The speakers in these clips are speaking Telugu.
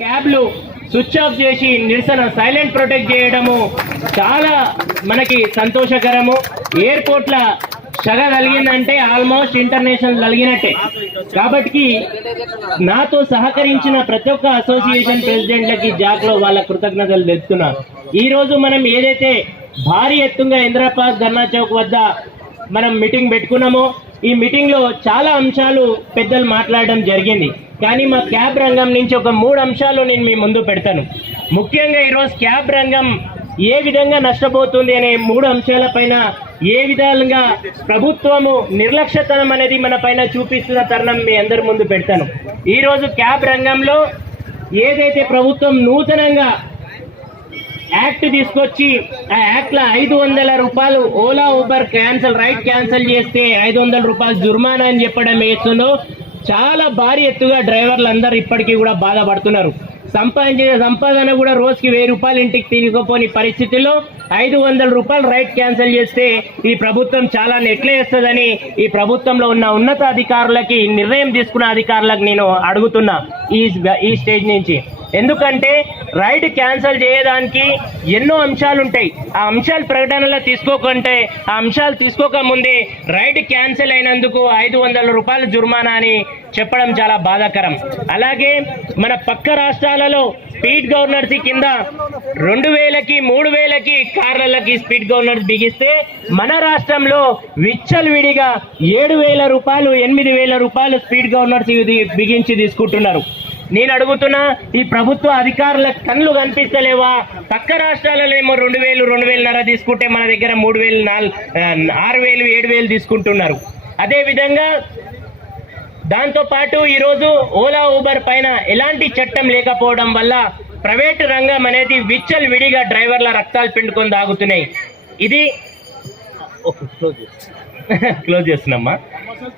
క్యాబ్లు స్విచ్ ఆఫ్ చేసి నిరసన సైలెంట్ ప్రొటెక్ట్ చేయడము చాలా మనకి సంతోషకరము. ఎయిర్పోర్ట్ల సగ కలిగిందంటే ఆల్మోస్ట్ ఇంటర్నేషనల్ కలిగినట్టే. కాబట్టి నాతో సహకరించిన ప్రతి ఒక్క అసోసియేషన్ ప్రెసిడెంట్లకి జాక్లో వాళ్ళ కృతజ్ఞతలు తెలుపుతున్నాను. ఈ రోజు మనం ఏదైతే భారీ ఎత్తుగా ఇంద్రపార్క్ ధర్నా చౌక్ వద్ద మనం మీటింగ్ పెట్టుకున్నామో ఈ మీటింగ్ లో చాలా అంశాలు పెద్దలు మాట్లాడడం జరిగింది. కానీ మా క్యాబ్ రంగం నుంచి ఒక 3 అంశాలు నేను మీ ముందు పెడతాను. ముఖ్యంగా ఈరోజు క్యాబ్ రంగం ఏ విధంగా నష్టపోతుంది అనే 3 అంశాలపైన ఏ విధంగా ప్రభుత్వము నిర్లక్ష్యతనం అనేది మన పైన చూపిస్తున్న తరుణం మీ అందరి ముందు పెడతాను. ఈరోజు క్యాబ్ రంగంలో ఏదైతే ప్రభుత్వం నూతనంగా యాక్ట్ తీసుకొచ్చి ఆ యాక్ట్ లో 500 రూపాయలు ఓలా ఊబర్ రైడ్ క్యాన్సిల్ చేస్తే 500 రూపాయలు జుర్మానా అని చెప్పడం వేస్తుందో చాలా భారీ ఎత్తుగా డ్రైవర్లు అందరూ ఇప్పటికీ కూడా బాధపడుతున్నారు. సంపాదించే సంపాదన కూడా రోజుకి 1000 రూపాయలు ఇంటికి తిరిగిపోని పరిస్థితుల్లో 500 రూపాయలు రైడ్ క్యాన్సిల్ చేస్తే ఈ ప్రభుత్వం చాలా నెట్లేస్తుందని ఈ ప్రభుత్వంలో ఉన్న ఉన్నత అధికారులకి నిర్ణయం తీసుకున్న అధికారులకు నేను అడుగుతున్నా ఈ స్టేజ్ నుంచి. ఎందుకంటే రైడ్ క్యాన్సిల్ చేయడానికి ఎన్నో అంశాలు ఉంటాయి. ఆ అంశాలు ప్రకటనలో తీసుకోకుంటే ఆ అంశాలు తీసుకోకముందే రైడ్ క్యాన్సిల్ అయినందుకు 500 రూపాయల జుర్మానా అని చెప్పడం చాలా బాధాకరం. అలాగే మన పక్క రాష్ట్రాలలో స్పీడ్ గవర్నర్స్ కింద 2000కి 3000కి కార్లకి స్పీడ్ గవర్నర్స్ బిగిస్తే మన రాష్ట్రంలో విచ్చలవిడిగా 7000 రూపాయలు 8000 రూపాయలు స్పీడ్ గవర్నర్స్ బిగించి తీసుకుంటున్నారు. నేను అడుగుతున్నా, ఈ ప్రభుత్వ అధికారుల కళ్ళు కనిపిస్తలేవా? పక్క రాష్ట్రాలలో ఏమో 2000 2500 తీసుకుంటే మన దగ్గర 3000 6000 7000 తీసుకుంటున్నారు. అదేవిధంగా దాంతోపాటు ఈరోజు ఓలా ఊబర్ పైన ఎలాంటి చట్టం లేకపోవడం వల్ల ప్రైవేటు రంగం అనేది విచ్చల్ విడిగా డ్రైవర్ల రక్తాలు పిండుకొని తాగుతున్నాయి. ఇది క్లోజ్ చేస్తున్నామ్మా.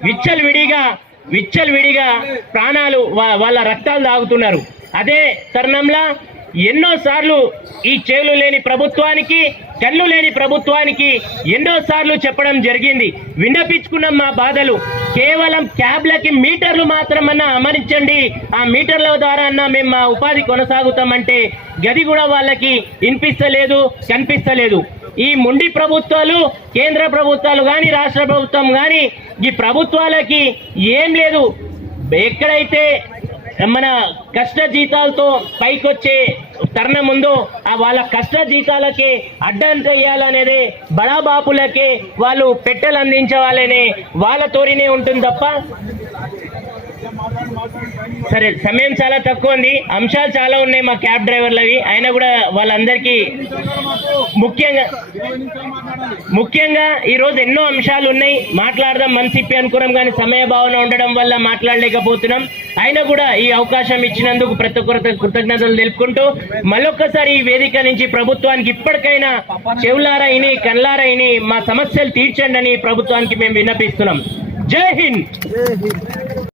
విచ్చల్ విడిగా ప్రాణాలు వాళ్ళ రక్తాలు తాగుతున్నారు. అదే తరుణంలో ఎన్నోసార్లు ఈ చేలు లేని ప్రభుత్వానికి కళ్ళు లేని ప్రభుత్వానికి ఎన్నోసార్లు చెప్పడం జరిగింది. విన్నపించుకున్నాం మా బాధలు. కేవలం క్యాబ్లకి మీటర్లు మాత్రమన్నా అమరించండి, ఆ మీటర్ల ద్వారా అన్నా మేము మా ఉపాధి కొనసాగుతామంటే గది కూడా వాళ్ళకి వినిపిస్తలేదు, కనిపిస్తలేదు. ఈ మొండి ప్రభుత్వాలు, కేంద్ర ప్రభుత్వాలు కానీ రాష్ట్ర ప్రభుత్వం కానీ ఈ ప్రభుత్వాలకి ఏం లేదు. ఎక్కడైతే మన కష్ట జీతాలతో పైకొచ్చే తరుణం ఉందో ఆ వాళ్ళ కష్ట జీతాలకే అడ్డం చేయాలనేదే బడాబాపులకే వాళ్ళు పెట్టెలు అందించాలనే వాళ్ళ తోరినే ఉంటుంది తప్ప. సరే, సమయం చాలా తక్కువ ఉంది, అంశాలు చాలా ఉన్నాయి మా క్యాబ్ డ్రైవర్లవి. అయినా కూడా వాళ్ళందరికీ ముఖ్యంగా ఈరోజు ఎన్నో అంశాలు ఉన్నాయి, మాట్లాడదాం మనసిప్పి అనుకున్నాం కానీ సమయ భావన ఉండడం వల్ల మాట్లాడలేకపోతున్నాం. అయినా కూడా ఈ అవకాశం ఇచ్చినందుకు ప్రతి ఒక్కరి కృతజ్ఞతలు తెలుపుకుంటూ మళ్ళొక్కసారి ఈ వేదిక నుంచి ప్రభుత్వానికి ఇప్పటికైనా చెవులారా ఇని కళ్ళారా ఇని మా సమస్యలు తీర్చండి అని ప్రభుత్వానికి మేము విన్నపిస్తున్నాం. జై హింద్.